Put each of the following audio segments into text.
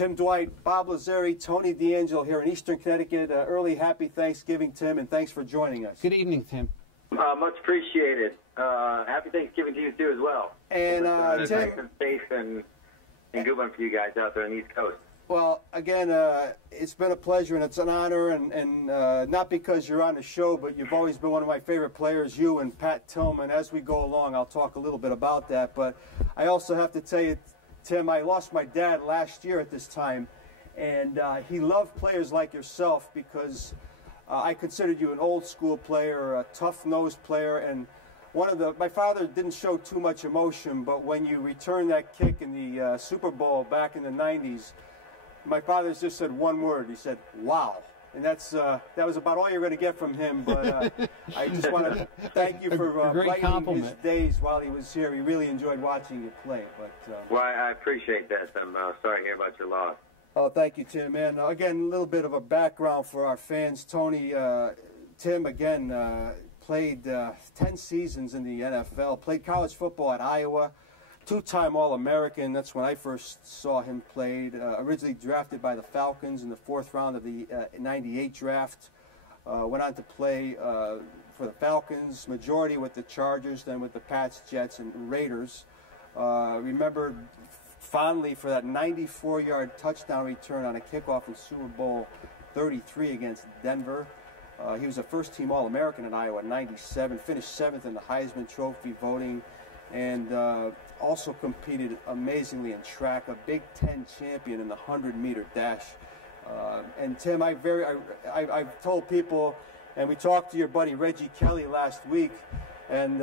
Tim Dwight, Bob Lazari, Tony D'Angelo here in Eastern Connecticut. Early happy Thanksgiving, Tim, and thanks for joining us. Good evening, Tim. Much appreciated. Happy Thanksgiving to you, too, as well. And Tim, nice and safe and good one for you guys out there on the East Coast. Well, again, it's been a pleasure and it's an honor, and not because you're on the show, but you've always been one of my favorite players, you and Pat Tillman. As we go along, I'll talk a little bit about that. But I also have to tell you, Tim, I lost my dad last year at this time, and he loved players like yourself because I considered you an old-school player, a tough-nosed player, and my father didn't show too much emotion, but when you returned that kick in the Super Bowl back in the 90s, my father just said one word. He said, "Wow." And that was about all you're going to get from him. But I just want to thank you for brightening his days while he was here. He really enjoyed watching you play. But well, I appreciate that. I'm sorry to hear about your loss. Oh, thank you, Tim. And again, a little bit of a background for our fans. Tony, Tim, again, played 10 seasons in the NFL, played college football at Iowa, two-time All-American. That's when I first saw him played. Originally drafted by the Falcons in the 4th round of the '98 draft. Went on to play for the Falcons, majority with the Chargers, then with the Pats, Jets, and Raiders. Remembered fondly for that 94-yard touchdown return on a kickoff in Super Bowl 33 against Denver. He was a first-team All-American in Iowa in '97, finished 7th in the Heisman Trophy voting, and also competed amazingly in track, a Big Ten champion in the 100-meter dash. And Tim, I've told people, and we talked to your buddy Reggie Kelly last week, and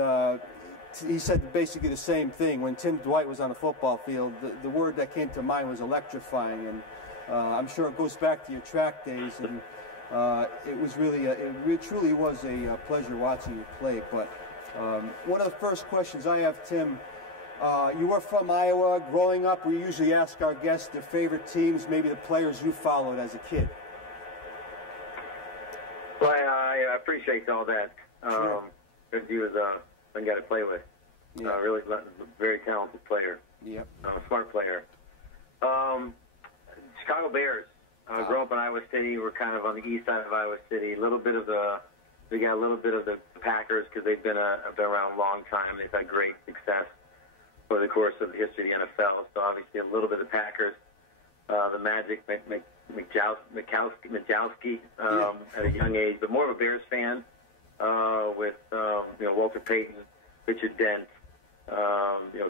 he said basically the same thing. When Tim Dwight was on the football field, the word that came to mind was electrifying, and I'm sure it goes back to your track days, and it was really, it truly was a pleasure watching you play. But one of the first questions I have, Tim, you were from Iowa. Growing up, we usually ask our guests their favorite teams, maybe the players you followed as a kid. Well, I appreciate all that. Sure. He was a fun guy to play with. Yeah. Really very talented player. Yep. Smart player. Chicago Bears. Grew up in Iowa City. We're kind of on the east side of Iowa City. We got a little bit of the Packers because they've been around a long time. They've had great success over the course of the history of the NFL. So obviously a little bit of the Packers, the Magic, Majowski at a young age, but more of a Bears fan with Walter Payton, Richard Dent,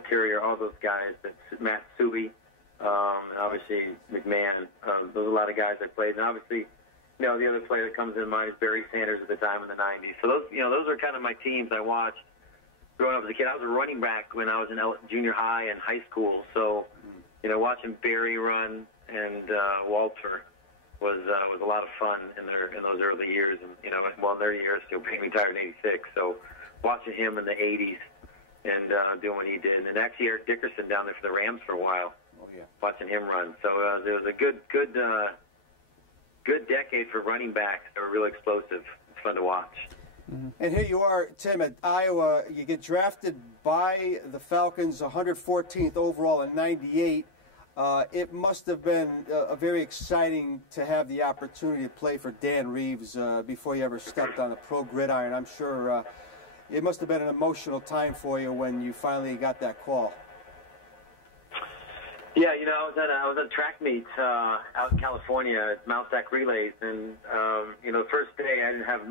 Terrier, all those guys. Matt Suby, and obviously McMahon. Those are a lot of guys I played, and obviously. The other player that comes to mind is Barry Sanders at the time in the 90s. So those are kind of my teams I watched growing up as a kid. I was a running back when I was in junior high and high school. So, watching Barry run and Walter was a lot of fun in those early years. And their years, Payton retired in '86. So watching him in the '80s and doing what he did, and then actually Eric Dickerson down there for the Rams for a while. Oh yeah. Watching him run. So there was a good decade for running backs. They were really explosive. It's fun to watch. Mm-hmm. And here you are, Tim, at Iowa. You get drafted by the Falcons, 114th overall in '98. It must have been very exciting to have the opportunity to play for Dan Reeves before you ever stepped on the pro gridiron. I'm sure it must have been an emotional time for you when you finally got that call. Yeah, I was at a track meet out in California at Mount Sac Relays, and the first day I didn't have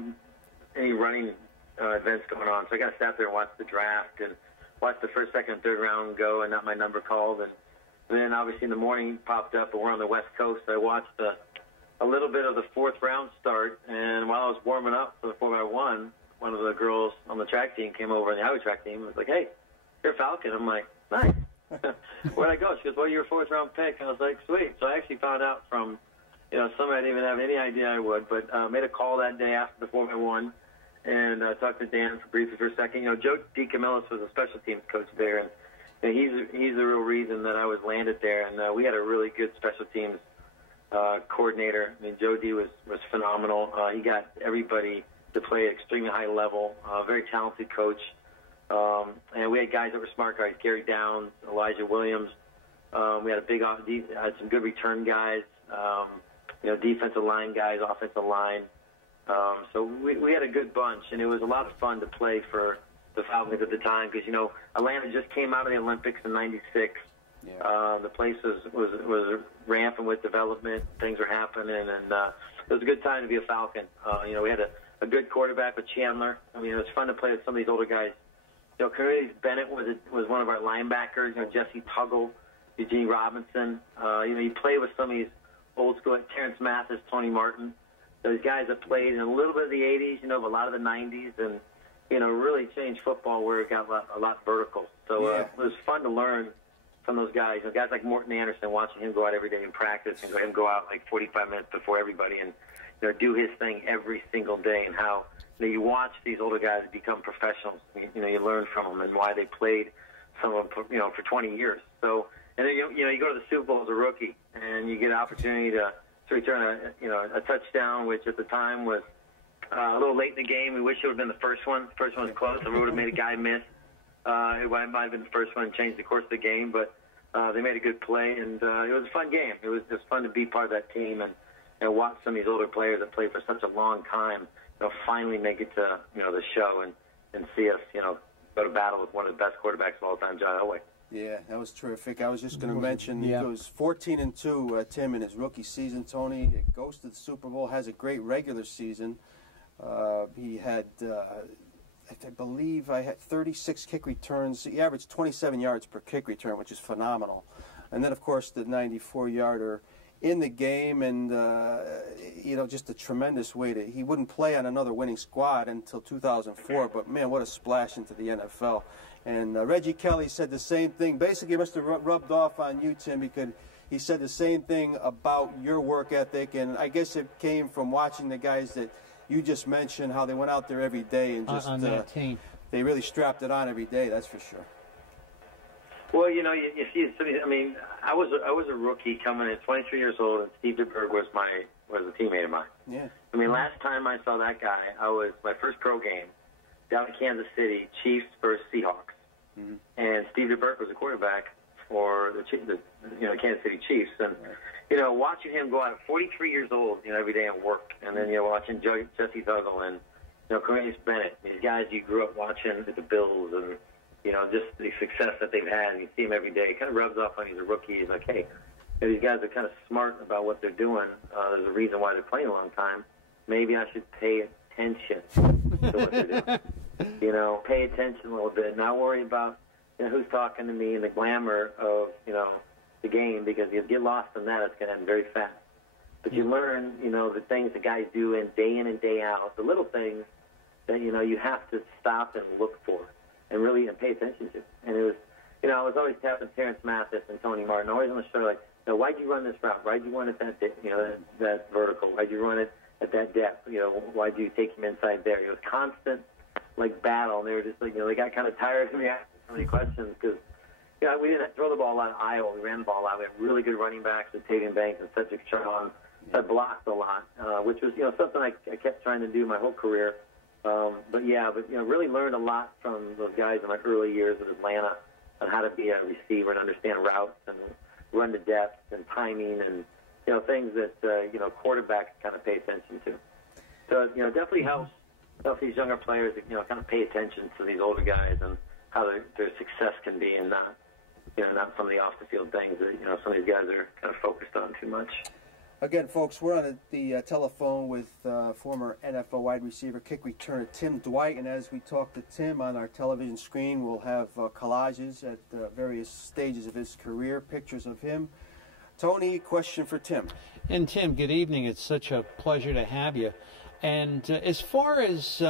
any running events going on, so I got to sat there and watch the draft and watch the first, second, and third round go, and not my number called, and then obviously in the morning popped up, and we're on the West Coast. So I watched a little bit of the 4th round start, and while I was warming up for the 4x1, one of the girls on the track team came over, and the highway track team was like, "Hey, you're a Falcon." I'm like, "Nice." Where'd I go? She goes, "Well, you're a 4th round pick." And I was like, "Sweet." So I actually found out from, somebody I didn't even have any idea I would, but made a call that day after the 4x1 and talked to Dan briefly for a second. Joe DeCamillis was a special teams coach there, and he's the real reason that I was landed there. And we had a really good special teams coordinator. I mean, Joe D was phenomenal. He got everybody to play at extremely high level. Very talented coach. And we had guys that were smart guys, Gary Downs, Elijah Williams, We had had some good return guys, defensive line guys, offensive line. So we had a good bunch, and it was a lot of fun to play for the Falcons at the time because, Atlanta just came out of the Olympics in '96. Yeah. The place was rampant with development. Things were happening, and it was a good time to be a Falcon. We had a good quarterback with Chandler. I mean, it was fun to play with some of these older guys. Cornelius Bennett was one of our linebackers. Jesse Tuggle, Eugene Robinson. You play with some of these old school, like Terrence Mathis, Tony Martin. Those guys that played in a little bit of the '80s, but a lot of the '90s, and really changed football where it got a lot vertical. So it was fun to learn from those guys. Guys like Morton Anderson, watching him go out every day in practice and him go out like 45 minutes before everybody and do his thing every single day, and how you watch these older guys become professionals. You learn from them and why they played some of them for 20 years. So and then you go to the Super Bowl as a rookie and you get an opportunity to return a touchdown, which at the time was a little late in the game. We wish it would have been the first one. The first one was close. It would have made a guy miss. It might have been the first one and changed the course of the game, but they made a good play, and it was a fun game. It was just fun to be part of that team and watch some of these older players that played for such a long time, finally make it to the show and see us go to battle with one of the best quarterbacks of all time, John Elway. Yeah, that was terrific. I was just going to mention he goes 14-2, Tim, in his rookie season. Tony goes to the Super Bowl, has a great regular season. He had, I believe, 36 kick returns. He averaged 27 yards per kick return, which is phenomenal. And then, of course, the 94-yarder in the game, and just a tremendous way to. He wouldn't play on another winning squad until 2004, but man, what a splash into the NFL. And Reggie Kelly said the same thing. Basically, it must have rubbed off on you, Tim, because he said the same thing about your work ethic, and I guess it came from watching the guys that you just mentioned, how they went out there every day and just on that team. They really strapped it on every day. That's for sure. Well, you see, I mean, I was a rookie coming in, 23 years old, and Steve DeBerg was a teammate of mine. Yeah. I mean, last time I saw that guy, I was my first pro game down in Kansas City, Chiefs versus Seahawks, and Steve DeBerg was a quarterback for the Kansas City Chiefs, and watching him go out at 43 years old, every day and work, and then watching Jesse Tuggle and Cornelius Bennett, these guys you grew up watching at the Bills, and just the success that they've had, and you see them every day. It kind of rubs off on you as a rookie. He's like, hey, these guys are kind of smart about what they're doing. There's a reason why they're playing a long time. Maybe I should pay attention to what they're doing. Pay attention a little bit. Not worry about who's talking to me and the glamour of the game, because you get lost in that, it's going to end very fast. But you learn the things the guys do in and day out, the little things that you have to stop and look for and really pay attention to. And it was, I was always tapping Terrence Mathis and Tony Martin, always on the show, like, why'd you run this route? Why'd you run it that that vertical? Why'd you run it at that depth? Why'd you take him inside there? It was constant, battle, and they were just they got kind of tired of me asking so many questions because, we didn't throw the ball a lot in Iowa. We ran the ball a lot. We had really good running backs with Tavian Banks and Cedric Strong that blocked a lot, which was, something I kept trying to do my whole career. But really learned a lot from those guys in my early years at Atlanta on how to be a receiver and understand routes and run to depth and timing and, things that, quarterbacks kind of pay attention to. So, definitely helps these younger players, kind of pay attention to these older guys and how their success can be, and not some of the off-the-field things that, some of these guys are kind of focused on too much. Again, folks, we're on the telephone with former NFL wide receiver, kick returner Tim Dwight, and as we talk to Tim on our television screen, we'll have collages at various stages of his career, pictures of him. Tony, question for Tim. And Tim, good evening. It's such a pleasure to have you. And as far as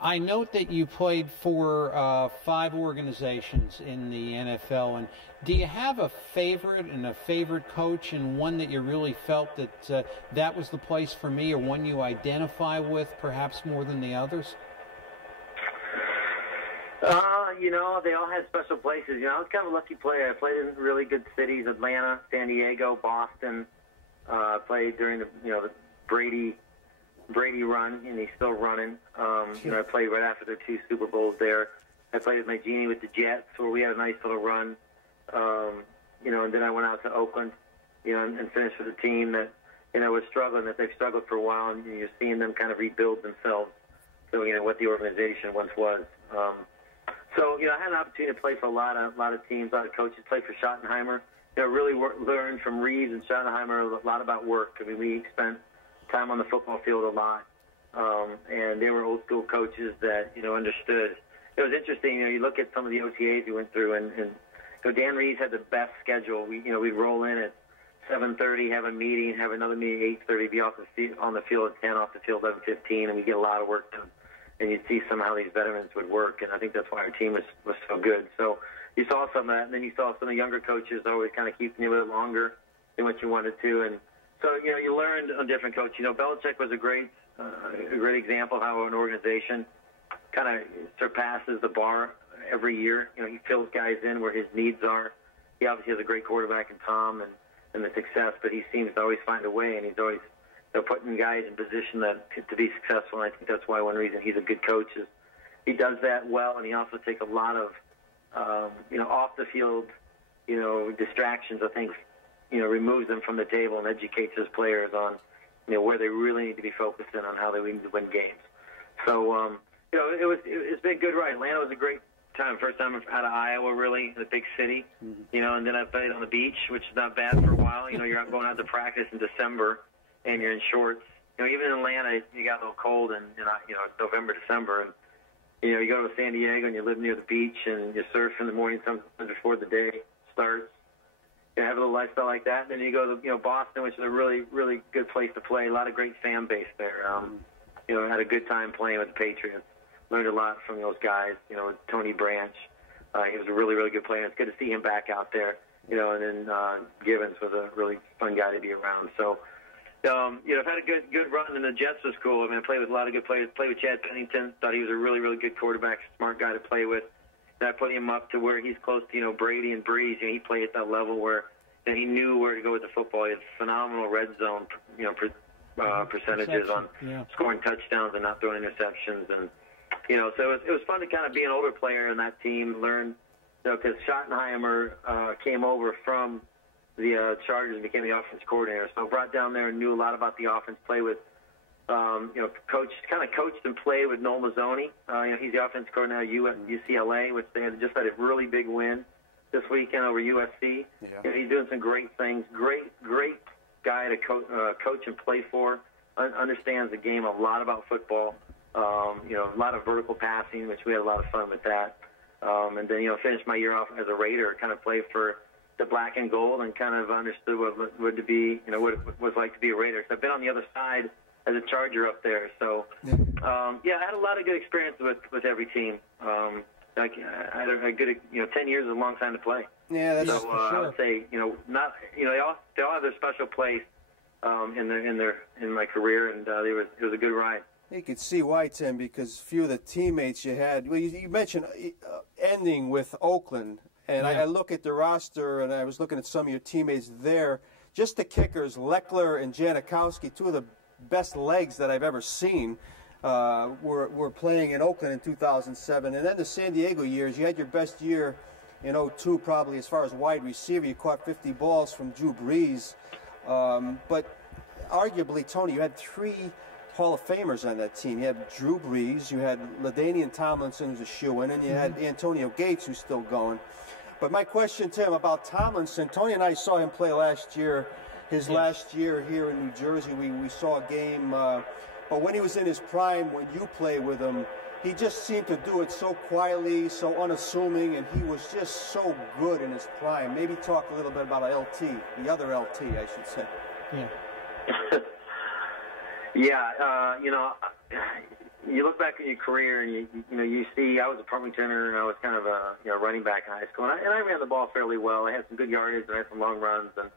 I note that you played for 5 organizations in the NFL, and do you have a favorite and a favorite coach, and one that you really felt that that was the place for me, or one you identify with perhaps more than the others? They all had special places. I was kind of a lucky player. I played in really good cities: Atlanta, San Diego, Boston. I played during the Brady run, and he's still running. I played right after their 2 Super Bowls there. I played with my genie with the Jets, where we had a nice little run. and then I went out to Oakland, and finished with a team that, was struggling, that they've struggled for a while, and you're seeing them kind of rebuild themselves to, what the organization once was. So, I had an opportunity to play for a lot of teams, a lot of coaches, played for Schottenheimer. Really learned from Reeves and Schottenheimer a lot about work. I mean, we spent time on the football field a lot, and they were old school coaches that, understood. It was interesting, you look at some of the OTAs we went through, and Dan Reeves had the best schedule. We'd roll in at 7:30, have a meeting, have another meeting at 8:30, be on the field at 10, off the field at 11:15, and we get a lot of work done. And you'd see somehow these veterans would work, and I think that's why our team was so good. So you saw some of that, and then you saw some of the younger coaches always kind of keeping you a little longer than what you wanted to. And so, you learned on different coaches. Belichick was a great example of how an organization kind of surpasses the bar every year. He fills guys in where his needs are. He obviously has a great quarterback in Tom and the success, but he seems to always find a way, and he's always putting guys in position to be successful. And I think that's why one reason he's a good coach is he does that well, and he also takes a lot of off the field distractions. I think removes them from the table and educates his players on where they really need to be focusing on how they need to win games. So it's been a good ride. Atlanta was a great time. First time out of Iowa, really, in a big city. And then I played on the beach, which is not bad for a while. You're out going out to practice in December, and you're in shorts. Even in Atlanta, you got a little cold in November, December. And, you go to San Diego and you live near the beach and you surf in the morning sometimes before the day starts. You have a little lifestyle like that. And then you go to Boston, which is a really, really good place to play. A lot of great fan base there. Had a good time playing with the Patriots. Learned a lot from those guys. Tony Branch. He was a really, really good player. It's good to see him back out there. And then Givens was a really fun guy to be around. So, I've had a good run, and the Jets was cool. I mean, I played with a lot of good players. Played with Chad Pennington. Thought he was a really, really good quarterback, smart guy to play with. And I put him up to where he's close to, Brady and Breeze. He played at that level where he knew where to go with the football. He had phenomenal red zone, percentages on scoring touchdowns and not throwing interceptions. And, so it was fun to kind of be an older player in that team, learn, because Schottenheimer came over from the Chargers and became the offense coordinator. So brought down there and knew a lot about the offense, played with, coached and played with Noel Mazzoni. He's the offense coordinator at UCLA, which they just had a really big win this weekend over USC. Yeah. He's doing some great things. Great guy to coach and play for. Understands the game a lot about football. A lot of vertical passing, which we had a lot of fun with that. And then, finished my year off as a Raider, kind of played for the black and gold and kind of understood what it was like to be a Raider. So I've been on the other side as a Charger up there. So, I had a lot of good experience with every team. I had a good, 10 years is a long time to play. Yeah, that's so. For sure. I would say, they all have their special place in my career, and it was a good ride. You could see why, Tim, because few of the teammates you had. Well, you mentioned ending with Oakland, and I look at the roster, and I was looking at some of your teammates there. Just the kickers, Leckler and Janikowski, two of the best legs that I've ever seen, were playing in Oakland in 2007. And then the San Diego years, you had your best year in 2002 probably as far as wide receiver. You caught 50 balls from Drew Brees. But arguably, Tony, you had three Hall of Famers on that team. You had Drew Brees, you had LaDainian Tomlinson, who's a shoo-in, and you had Antonio Gates, who's still going. But my question, Tim, about Tomlinson, Tony and I saw him play last year, his last year here in New Jersey. We saw a game, but when he was in his prime, when you played with him, he just seemed to do it so quietly, so unassuming, and he was just so good in his prime. Maybe talk a little bit about LT, the other LT, I should say. Yeah. Yeah, you look back at your career and you see I was a punt returner and I was kind of a running back in high school, and I ran the ball fairly well. I had some good yardage and I had some long runs, and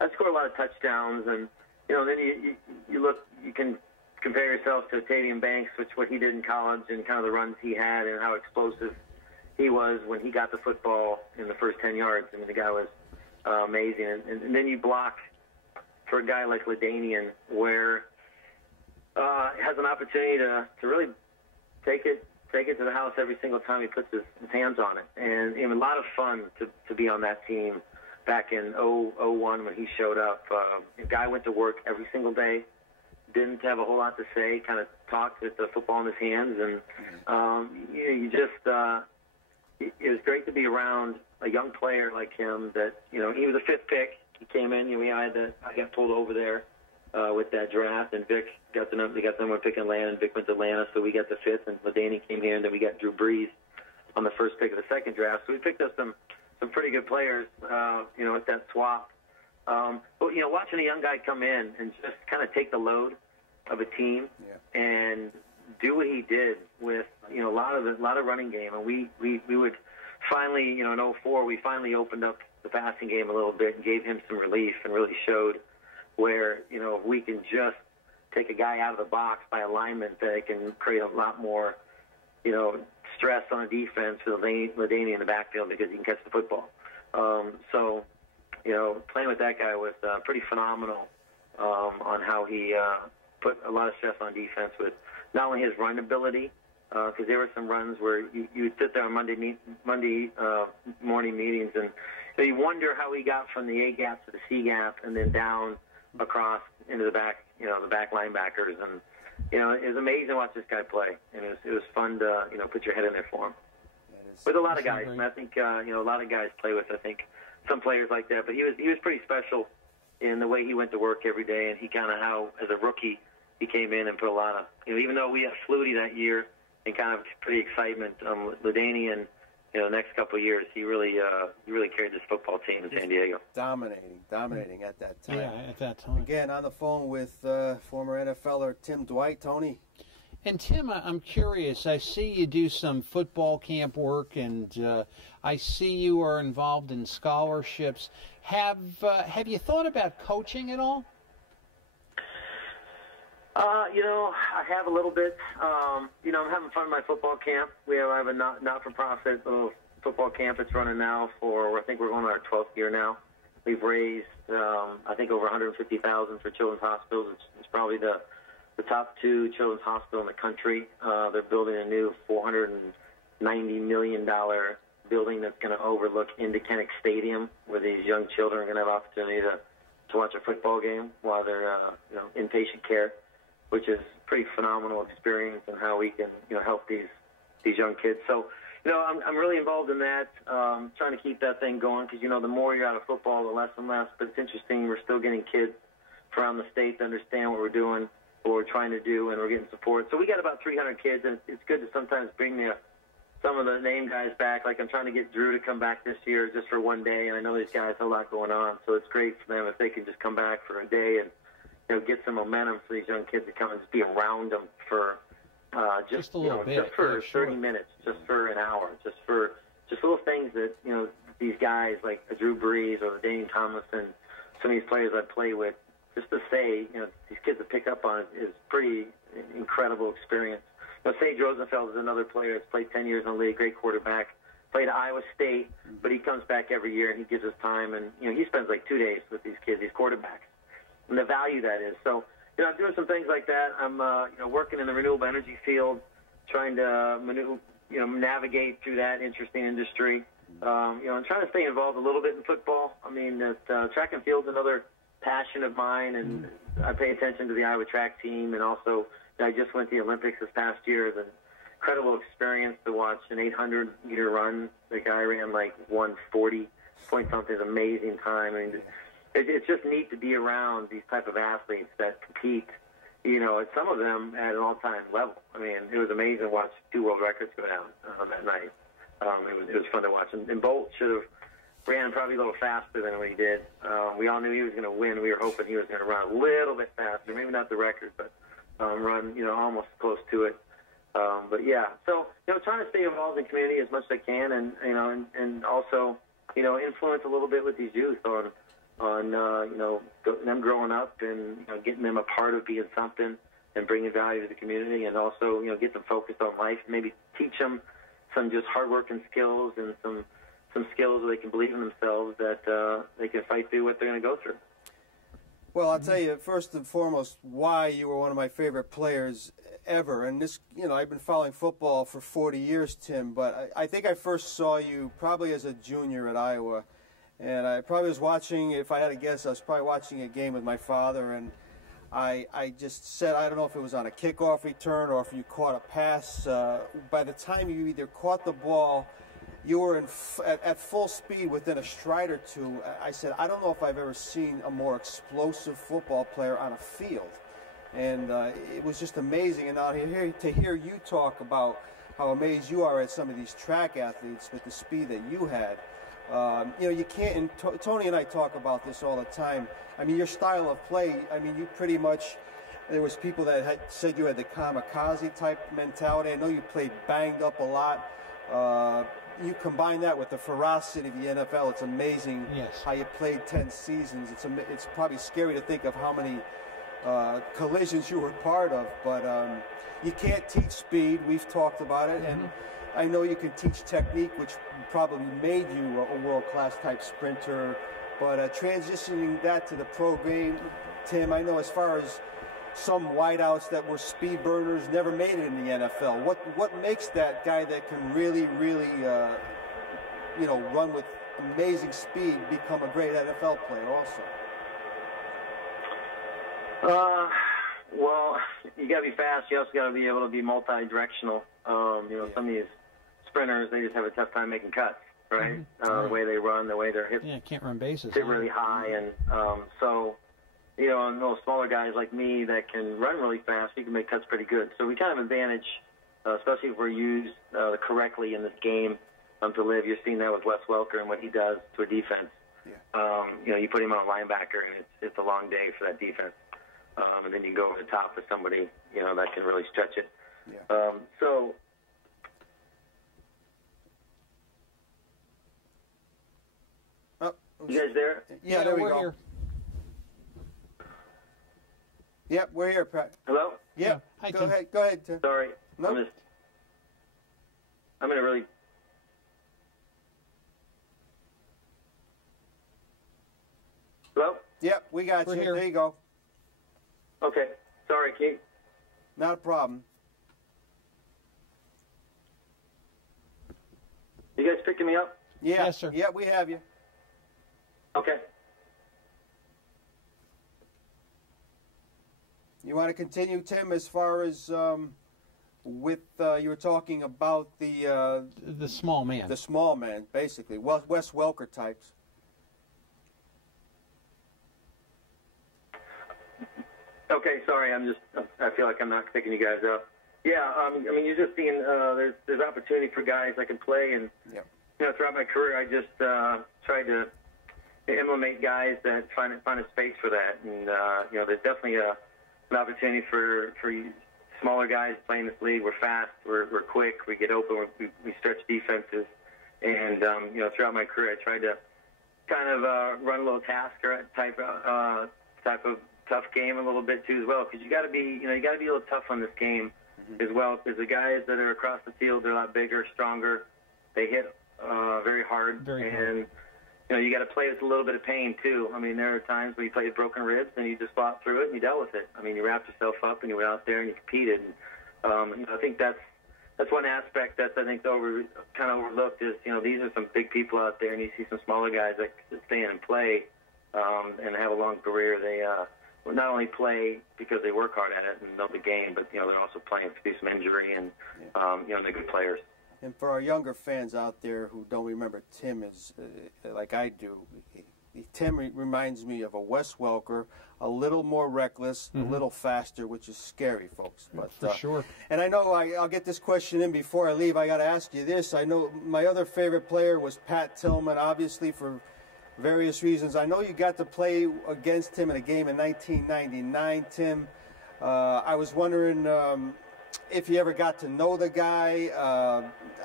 I scored a lot of touchdowns. And then you can compare yourself to Tavian Banks, what he did in college and kind of the runs he had and how explosive he was when he got the football in the first 10 yards. I mean, the guy was amazing. And then you block for a guy like LaDainian, where has an opportunity to really take it to the house every single time he puts his hands on it. And a lot of fun to be on that team. back in 2001 when he showed up. A guy went to work every single day, didn't have a whole lot to say, kind of talked with the football in his hands, and it was great to be around a young player like him. That he was a fifth pick. He came in. I got pulled over there with that draft, and Vic got the number pick in Atlanta, and Vic went to Atlanta, so we got the fifth, and LaDainian came here, and then we got Drew Brees on the first pick of the second draft. So we picked up some pretty good players, with that swap. But watching a young guy come in and just kind of take the load of a team and do what he did with a lot of running game, and we would finally in 2004 we finally opened up the passing game a little bit and gave him some relief and really showed where we can just take a guy out of the box by alignment that it can create a lot more stress on a defense for LaDainian in the backfield because he can catch the football. So playing with that guy was pretty phenomenal on how he put a lot of stress on defense with not only his run ability, because there were some runs where you would sit there on Monday morning meetings and you wonder how he got from the A gap to the C gap and then down across into the back, the back linebackers. And it was amazing to watch this guy play, and it was fun to put your head in there for him. With a lot of guys, and I think a lot of guys play with some players like that. But he was pretty special in the way he went to work every day, and he kind of how as a rookie he came in and put a lot of even though we had Flutie that year and kind of pretty excitement, LaDainian, the next couple of years he really carried this football team in San Diego. Dominating at that time. Yeah, at that time. Again, on the phone with former NFLer Tim Dwight. Tony. And Tim, I'm curious. I see you do some football camp work, and I see you are involved in scholarships. Have you thought about coaching at all? I have a little bit. I'm having fun in my football camp. I have a not-for-profit little football camp that's running now I think we're going on our 12th year now. We've raised, I think, over $150,000 for Children's Hospitals. It's probably the top 2 children's hospital in the country. They're building a new $490 million building that's going to overlook Indicanic Stadium, where these young children are going to have opportunity to watch a football game while they're inpatient care, which is a pretty phenomenal experience and how we can help these young kids. So I'm really involved in that, trying to keep that thing going because the more you're out of football, the less and less. But it's interesting, we're still getting kids from the state to understand what we're doing, what we're trying to do, and we're getting support. So we got about 300 kids, and it's good to sometimes bring some of the name guys back. Like I'm trying to get Drew to come back this year just for one day, and I know these guys have a lot going on, so it's great for them if they can just come back for a day and get some momentum for these young kids to come and just be around them for just a little bit, just for 30 minutes, just for an hour, just little things that these guys like Drew Brees or LaDainian Tomlinson, some of these players I play with, just to say these kids to pick up on is pretty incredible experience. Sage Rosenfeld is another player that's played 10 years in the league, great quarterback, played at Iowa State, but he comes back every year and he gives us time, and he spends like 2 days with these kids, these quarterbacks, and the value that is. So I'm doing some things like that. I'm working in the renewable energy field, trying to navigate through that interesting industry. I'm trying to stay involved a little bit in football. I mean, track and field's another passion of mine, and I pay attention to the Iowa track team, and also I just went to the Olympics this past year. It's an incredible experience to watch an 800-meter run. The guy ran like 140 point something, amazing time. I mean, it's just neat to be around these type of athletes that compete, some of them at an all-time level. I mean, it was amazing to watch 2 world records go down that night. It was fun to watch. And Bolt should have ran probably a little faster than what he did. We all knew he was going to win. We were hoping he was going to run a little bit faster, maybe not the record, but run, almost close to it. But yeah, so trying to stay involved in the community as much as I can, and also influence a little bit with these youth on them growing up and getting them a part of being something and bringing value to the community, and also get them focused on life. Maybe teach them some just hard-working skills and some skills where they can believe in themselves, that they can fight through what they're going to go through. Well, I'll tell you, first and foremost, why you were one of my favorite players ever. And this, I've been following football for 40 years, Tim, but I think I first saw you probably as a junior at Iowa. And I probably was watching, if I had to guess, I was probably watching a game with my father, and I just said, I don't know if it was on a kickoff return or if you caught a pass. By the time you either caught the ball, you were at full speed within a stride or two. I said, I don't know if I've ever seen a more explosive football player on a field. And it was just amazing. And now to hear you talk about how amazed you are at some of these track athletes with the speed that you had. You know, you can't, and Tony and I talk about this all the time. I mean, your style of play, I mean, you pretty much, there was people that had said you had the kamikaze type mentality. I know you played banged up a lot. You combine that with the ferocity of the NFL. It's amazing how you played 10 seasons. It's probably scary to think of how many collisions you were part of, but you can't teach speed. We've talked about it, and I know you can teach technique, which probably made you a world-class type sprinter, but transitioning that to the pro game, Tim, I know as far as some wideouts that were speed burners never made it in the NFL. What makes that guy that can really, you know, run with amazing speed become a great NFL player also? Well, you got to be fast. You also got to be able to be multi-directional. You know, some of these sprinters, they just have a tough time making cuts, right? The way they run, the way their hips can't run bases. Sit really high, and so, you know, and those smaller guys like me that can run really fast, you can make cuts pretty good. So we kind of advantage, especially if we're used correctly in this game to live. You're seeing that with Wes Welker and what he does to a defense. You know, you put him on a linebacker, and it's a long day for that defense. And then you go over the top with somebody, you know, that can really stretch it. So, you guys there? Yeah, there we go. Here. Yep, we're here, Pat. Hello? Yep. Hi, Go Tim. ahead. Go ahead, Tim. Sorry. Nope. I'm going to really... Hello? Yep, we got We're you. here. There you go. Okay. Sorry, Keith. Not a problem. You guys picking me up? Yeah. Yes, sir. Yeah, we have you. Okay. You want to continue, Tim, as far as with you were talking about the small man. the small man, basically, Wes Welker types. Okay, sorry. I feel like I'm not picking you guys up. Yeah, I mean, you're just seeing there's opportunity for guys that can play, and you know, throughout my career, I just tried to implement guys that find a space for that, and you know, there's definitely an opportunity for smaller guys playing this league. We're fast, we're quick, we get open, we stretch defenses, and you know, throughout my career, I tried to kind of run a little tasker type of tough game a little bit too as well, because you got to be a little tough on this game as well, because the guys that are across the field, they're a lot bigger, stronger, they hit very hard, and you know, you got to play with a little bit of pain too. I mean, there are times where you played broken ribs and you just fought through it and you dealt with it. I mean, you wrapped yourself up and you went out there and you competed. And, you know, I think that's one aspect that's, I think, kind of overlooked is, you know, these are some big people out there, and you see some smaller guys that stay in and play and have a long career. They not only play because they work hard at it and know the game, but, you know, they're also playing through some injury, and you know, they're good players. And for our younger fans out there who don't remember Tim as like I do, Tim reminds me of a Wes Welker, a little more reckless, a little faster, which is scary, folks. But, for sure. And I know I'll get this question in before I leave. I got to ask you this. I know my other favorite player was Pat Tillman, obviously for various reasons. I know you got to play against him in a game in 1999, Tim. I was wondering if you ever got to know the guy.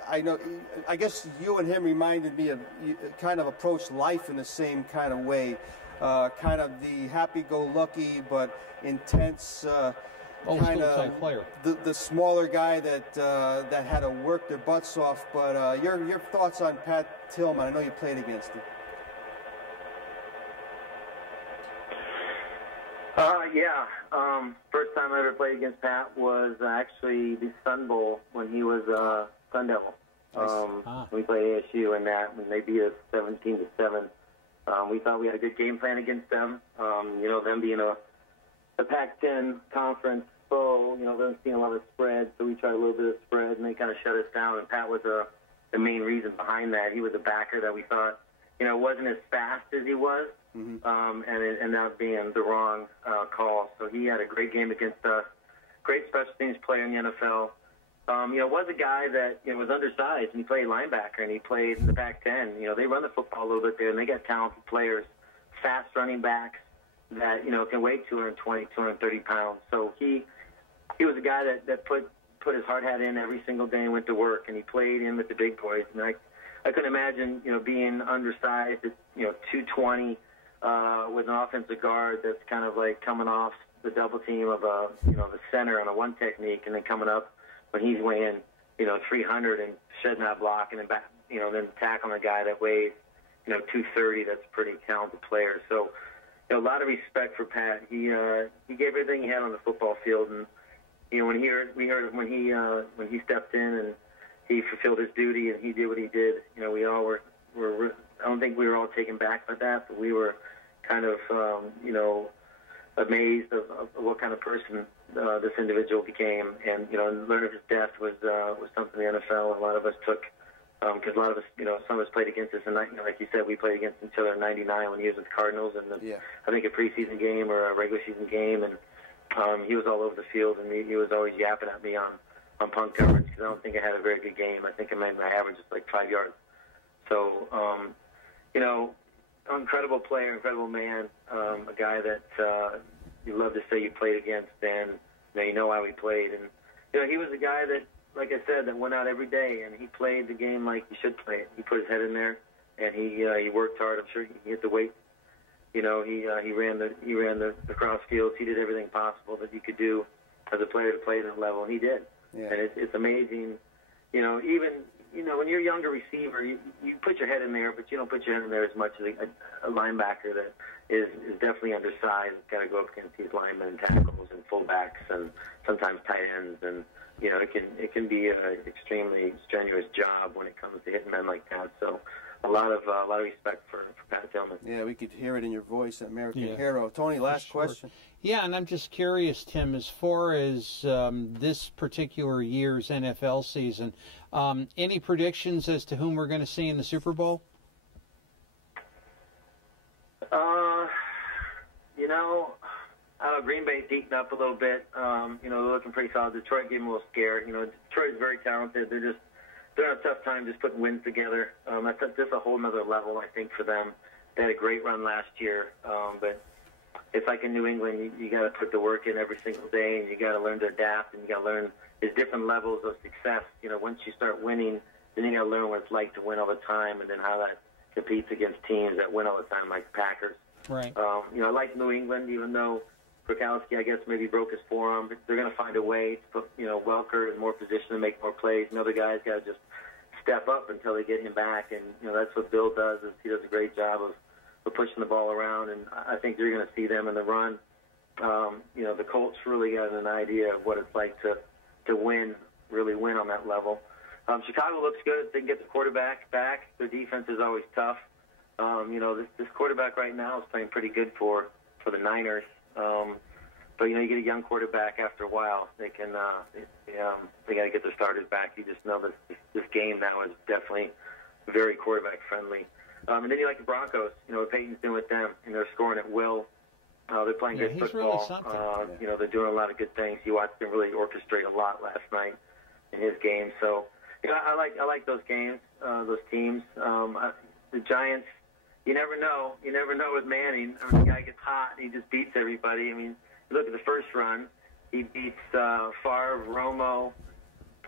I guess you and him reminded me of, you kind of approached life in the same kind of way, kind of the happy-go-lucky but intense kind of player. The smaller guy that had to work their butts off. But your thoughts on Pat Tillman? I know you played against him. Yeah. First time I ever played against Pat was actually the Sun Bowl when he was Sun Devil. We played ASU in that when they beat us 17-7. We thought we had a good game plan against them. Them being a Pac-10 conference foe, them seeing a lot of spread, so we tried a little bit of spread, and they kind of shut us down. And Pat was the main reason behind that. He was a backer that we thought, wasn't as fast as he was, and it ended up being the wrong call. So he had a great game against us. Great special teams player in the NFL. Was a guy that was undersized, and he played linebacker, and he played in the Pac-10. They run the football a little bit there, and they got talented players, fast running backs that can weigh 220, 230 pounds. So he was a guy that put his hard hat in every single day and went to work, and he played in with the big boys. And I couldn't imagine being undersized at 220 with an offensive guard that's kind of like coming off the double team of the center on a one technique, and then coming up when he's weighing 300 and shedding that block, and then back then tackling a guy that weighs 230. That's a pretty talented player. So a lot of respect for Pat. He gave everything he had on the football field, and when we heard when he stepped in and he fulfilled his duty and he did what he did. We all were I don't think we were all taken back by that, but we were kind of amazed of what kind of person this individual became, and learning of his death was something the NFL. A lot of us took because a lot of us, some of us played against us, and like you said, we played against each other in '99 when he was with the Cardinals, and I think a preseason game or a regular season game, and he was all over the field, and he was always yapping at me on punt coverage because I don't think I had a very good game. I think I made my average just like 5 yards. So, incredible player, incredible man, a guy that you love to say you played against, and you know how he played. And he was a guy that, like I said, that went out every day, and he played the game like he should play it. He put his head in there, and he worked hard. I'm sure he hit the weight. He ran the cross fields. He did everything possible that you could do as a player to play at that level, and he did. Yeah. And it's amazing. Even when you're a younger receiver, you put your head in there, but you don't put your head in there as much as a linebacker that is definitely undersized. Got to go up against these linemen and tackles and fullbacks and sometimes tight ends, and it can be an extremely strenuous job when it comes to hitting men like that. So a lot of respect for Pat Tillman. Yeah, we could hear it in your voice, American hero. Tony, last question. Yeah, and I'm just curious, Tim, as far as this particular year's NFL season, any predictions as to whom we're going to see in the Super Bowl? Green Bay's heating up a little bit. They're looking pretty solid. Detroit gave them a little scared. Detroit is very talented. They're on a tough time just putting wins together. That's just a whole nother level, I think, for them. They had a great run last year, but it's like in New England, you got to put the work in every single day, and you got to learn to adapt, and you got to learn there's different levels of success. Once you start winning, then you got to learn what it's like to win all the time, and then how that competes against teams that win all the time, like the Packers. Right. I like New England, even though Gronkowski, I guess, maybe broke his forearm, but they're going to find a way to put, Welker in more position to make more plays. And other guys got to just step up until they get him back. And, that's what Bill does, is he does a great job of pushing the ball around. And I think you're going to see them in the run. The Colts really got an idea of what it's like to win, really win on that level. Chicago looks good if they can get the quarterback back. Their defense is always tough. This quarterback right now is playing pretty good for the Niners. But you get a young quarterback after a while. They can they got to get their starters back. You just know this game now is definitely very quarterback friendly. And then you like the Broncos. What Peyton's doing with them, and they're scoring at will. They're playing good football. Really they're doing a lot of good things. You watched them really orchestrate a lot last night in his game. So I like those games, those teams. The Giants. You never know. You never know with Manning. The guy gets hot. He just beats everybody. You look at the first run. He beats Favre, Romo,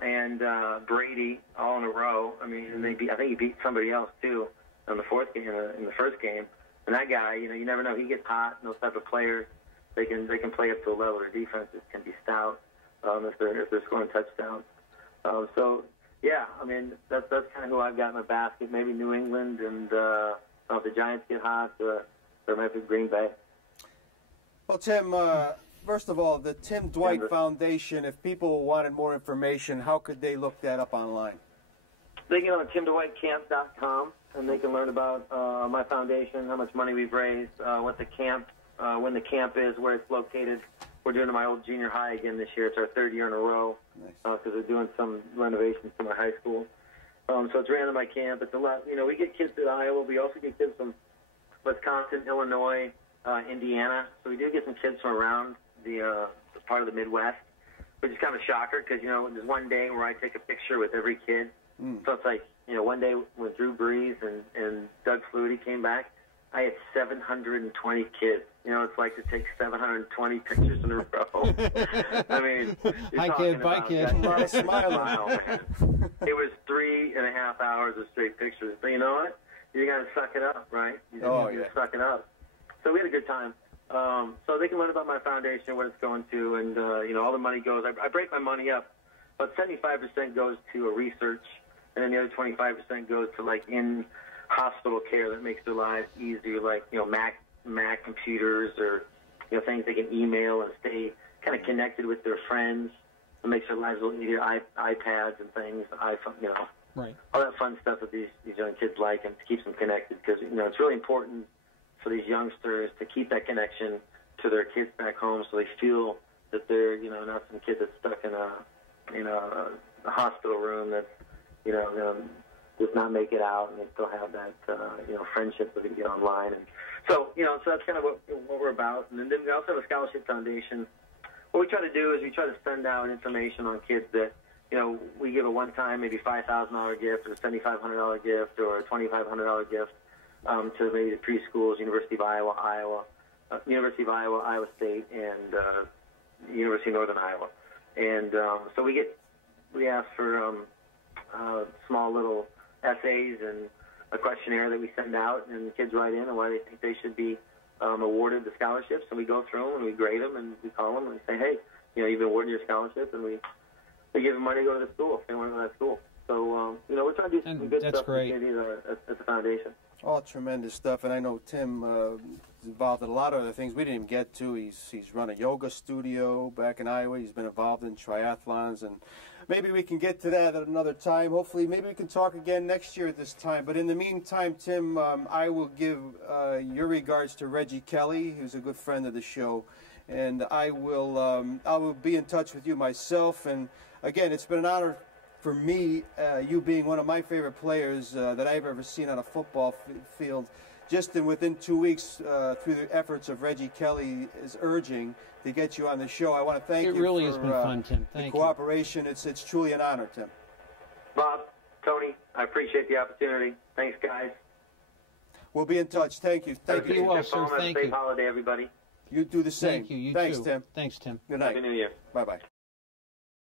and Brady all in a row. I think he beat somebody else too in the fourth game, in the first game. And that guy, you never know. He gets hot. And those type of players, they can play up to a level. Their defenses can be stout if they're scoring touchdowns. That's kind of who I've got in my basket. Maybe New England and. If the Giants get hot, or maybe Green Bay. Well, Tim, first of all, the Tim Dwight Foundation, if people wanted more information, how could they look that up online? They can go to timdwightcamp.com, and they can learn about my foundation, how much money we've raised, what the camp, when the camp is, where it's located. We're doing it at my old junior high again this year. It's our 3rd year in a row because we're doing some renovations to my high school. So it's ran at my camp. It's a lot. You know, we get kids to Iowa. We also get kids from Wisconsin, Illinois, Indiana. So we do get some kids from around the part of the Midwest, which is kind of a shocker because, you know, there's one day where I take a picture with every kid. So it's like, you know, one day when Drew Brees and Doug Flutie came back, I had 720 kids. You know, it's like to take 720 pictures in a row. I mean, hi kid, bye kid. Smile, man. It was 3.5 hours of straight pictures. But you know what? You got to suck it up, right? You just suck it up. So we had a good time. So they can learn about my foundation, what it's going to, and, you know, all the money goes. I break my money up. About 75% goes to a research, and then the other 25% goes to, like, in-hospital care that makes their lives easier, like, you know, Mac computers or, you know, things they can email and stay kind of connected with their friends. It makes their lives a little easier, iPads and things, iPhone, you know. Right. All that fun stuff that these young kids like and keeps them connected because, you know, it's really important for these youngsters to keep that connection to their kids back home so they feel that they're, you know, not some kid that's stuck in a hospital room that's, you know, does not make it out, and they still have that, you know, friendship that they get online. And so, you know, so that's kind of what we're about. And then we also have a scholarship foundation. What we try to do is we try to send out information on kids that, you know, we give a one-time maybe $5,000 gift or a $7,500 gift or a $2,500 gift to maybe the preschools, University of Iowa, Iowa State, and University of Northern Iowa. And so we ask for small little essays and a questionnaire that we send out, and the kids write in on why they think they should be awarded the scholarships. And we go through them and we grade them and we call them and say, hey, you know, you've been awarded your scholarship, and we give them money to go to the school if they want to go to that school. So, you know, we're trying to do some good stuff at the foundation. All tremendous stuff, and I know Tim is involved in a lot of other things we didn't even get to. He's run a yoga studio back in Iowa. He's been involved in triathlons, and maybe we can get to that at another time. Hopefully, maybe we can talk again next year at this time. But in the meantime, Tim, I will give your regards to Reggie Kelly, who's a good friend of the show, and I will be in touch with you myself. And again, it's been an honor for me, you being one of my favorite players that I've ever seen on a football field. Just within 2 weeks, through the efforts of Reggie Kelly is urging to get you on the show. I want to thank you. It really has been fun, Tim. Thank you. Cooperation. It's truly an honor, Tim. Bob, Tony, I appreciate the opportunity. Thanks, guys. We'll be in touch. Thank you. Thank you. You all, sir. Thank you. Safe holiday, everybody. You do the same. Thank you. You Thanks, too. Tim. Thanks, Tim. Good night. Happy New Year. Bye-bye.